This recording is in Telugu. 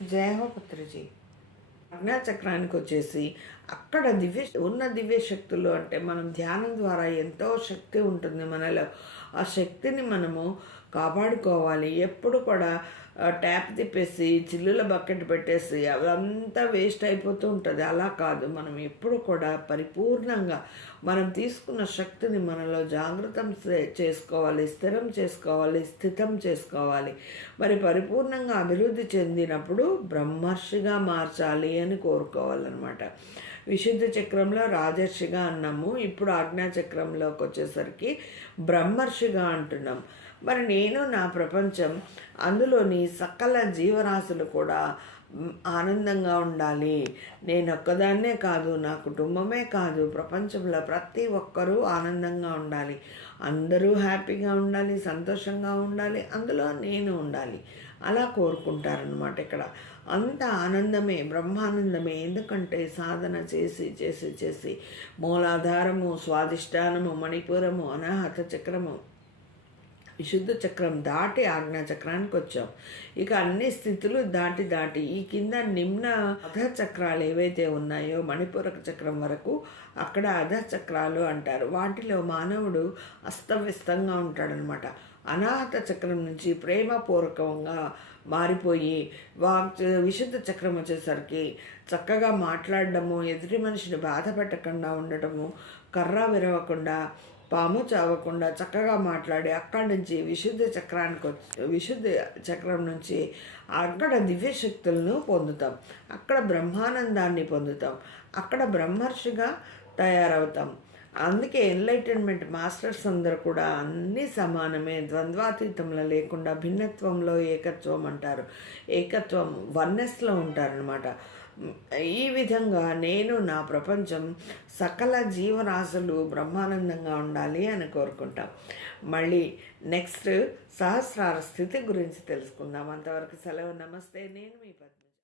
జయ హో పుత్రజీ. ఆజ్ఞాచక్రానికి వచ్చేసి అక్కడ దివ్య శక్తులు అంటే మనం ధ్యానం ద్వారా ఎంతో శక్తి ఉంటుంది మనలో. ఆ శక్తిని మనము కాపాడుకోవాలి. ఎప్పుడు కూడా ట్యాప్ తిప్పేసి చిల్లుల బకెట్ పెట్టేసి అదంతా వేస్ట్ అయిపోతూ ఉంటుంది. అలా కాదు, మనం ఎప్పుడు కూడా పరిపూర్ణంగా మనం తీసుకున్న శక్తిని మనలో జాగృతం చేసుకోవాలి, స్థిరం చేసుకోవాలి, స్థితం చేసుకోవాలి. మరి పరిపూర్ణంగా అభివృద్ధి చెందినప్పుడు బ్రహ్మర్షిగా మార్చాలి అని కోరుకోవాలన్నమాట. విశుద్ధ చక్రంలో రాజర్షిగా అన్నాము, ఇప్పుడు ఆజ్ఞా చక్రంలోకి వచ్చేసరికి బ్రహ్మర్షిగా అంటున్నాం. మరి నేను నా ప్రపంచం అందులోని సకల జీవరాశులు కూడా ఆనందంగా ఉండాలి. నేను ఒక్కదాన్నే కాదు, నా కుటుంబమే కాదు, ప్రపంచంలో ప్రతి ఒక్కరూ ఆనందంగా ఉండాలి, అందరూ హ్యాపీగా ఉండాలి, సంతోషంగా ఉండాలి, అందులో నేను ఉండాలి, అలా కోరుకుంటారనమాట. ఇక్కడ అంత ఆనందమే, బ్రహ్మానందమే. ఎందుకంటే సాధన చేసి చేసి చేసి మూలాధారము, స్వాధిష్టానము, మణిపురము, అనాహత చక్రము, విశుద్ధ చక్రం దాటి ఆజ్ఞా చక్రానికి వచ్చాం. ఇక అన్ని స్థితులు దాటి దాటి ఈ కింద నిమ్న అధ చక్రాలు ఏవైతే ఉన్నాయో మణిపూరక చక్రం వరకు, అక్కడ అధ చక్రాలు అంటారు. వాటిలో మానవుడు అస్తవ్యస్తంగా ఉంటాడనమాట. అనాహత చక్రం నుంచి ప్రేమపూర్వకంగా మారిపోయి విశుద్ధ చక్రం వచ్చేసరికి చక్కగా మాట్లాడడము, ఎదుటి మనిషిని బాధ పెట్టకుండా ఉండటము, కర్ర విరవకుండా, పాము చావకుండా చక్కగా మాట్లాడి అక్కడి నుంచి విశుద్ధ చక్రం నుంచి అక్కడ దివ్యశక్తులను పొందుతాం, అక్కడ బ్రహ్మానందాన్ని పొందుతాం, అక్కడ బ్రహ్మర్షిగా తయారవుతాం. అందుకే ఎన్లైటన్మెంట్ మాస్టర్స్ అందరూ కూడా అన్నీ సమానమే, ద్వంద్వాతీతంలో లేకుండా భిన్నత్వంలో ఏకత్వం అంటారు. ఏకత్వం వన్నెస్లో ఉంటారనమాట. ఈ విధంగా నేను నా ప్రపంచం సకల జీవరాశులు బ్రహ్మానందంగా ఉండాలి అని కోరుకుంటాం. మళ్ళీ నెక్స్ట్ సహస్రార స్థితి గురించి తెలుసుకుందాం. అంతవరకు సెలవు. నమస్తే. నేను మీ పద్మ.